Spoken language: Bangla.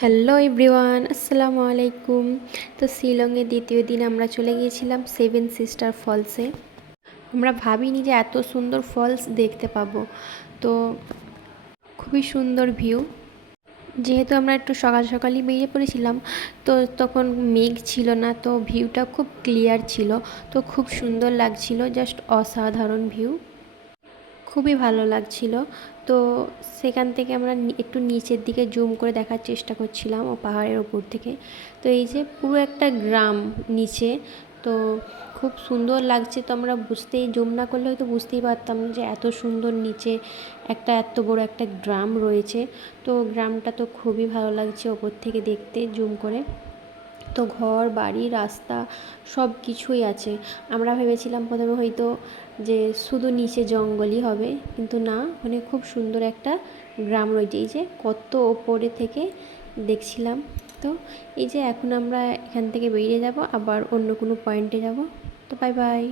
হ্যালো এভরিওয়ান, আসসালামু আলাইকুম। তো শিলংয়ে দ্বিতীয় দিন আমরা চলে গিয়েছিলাম সেভেন সিস্টার ফলসে। আমরা ভাবিনি যে এত সুন্দর ফলস দেখতে পাবো। তো খুবই সুন্দর ভিউ। যেহেতু আমরা একটু সকাল সকালই বেরিয়ে পড়েছিলাম, তো তখন মেঘ ছিল না, তো ভিউটা খুব ক্লিয়ার ছিল। তো খুব সুন্দর লাগছিল, জাস্ট অসাধারণ ভিউ, খুবই ভালো লাগছিল। তো সেখান থেকে আমরা একটু নিচের দিকে জুম করে দেখার চেষ্টা করছিলাম ও পাহাড়ের ওপর থেকে। তো এই যে পুরো একটা গ্রাম নিচে, তো খুব সুন্দর লাগছে। তো আমরা জুম না করলে হয়তো বুঝতেই পারতাম না যে এত সুন্দর নিচে একটা এত বড় একটা গ্রাম রয়েছে। তো গ্রামটা তো খুবই ভালো লাগছে ওপর থেকে দেখতে জুম করে। তো ঘর বাড়ি রাস্তা সব কিছুই আছে। আমরা ভেবেছিলাম প্রথমে হয়তো যে শুধু নিচে জঙ্গলই হবে, কিন্তু না, ওখানে খুব সুন্দর একটা গ্রাম রয়েছে। এই যে কত ওপরে থেকে দেখছিলাম। তো এই যে এখন আমরা এখান থেকে বেরিয়ে যাব, আবার অন্য কোনো পয়েন্টে যাব। তো বাই বাই।